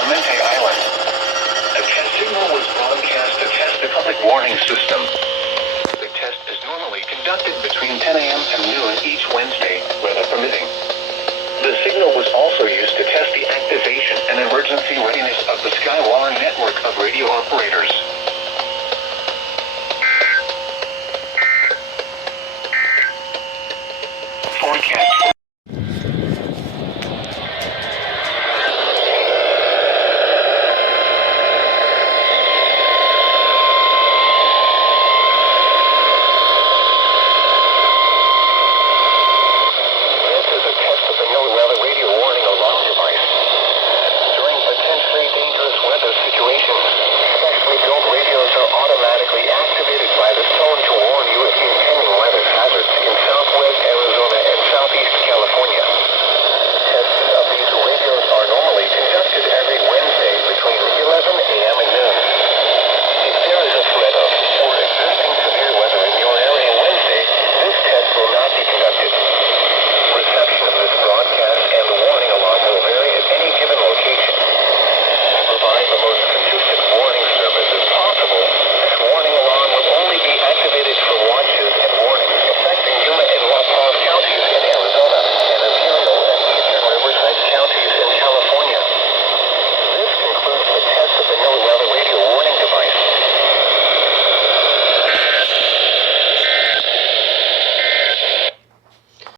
Clemente Island. A test signal was broadcast to test the public warning system. The test is normally conducted between 10 a.m. and noon each Wednesday, weather permitting. The signal was also used to test the activation and emergency readiness of the Skywalker network of radio operators. Forecast.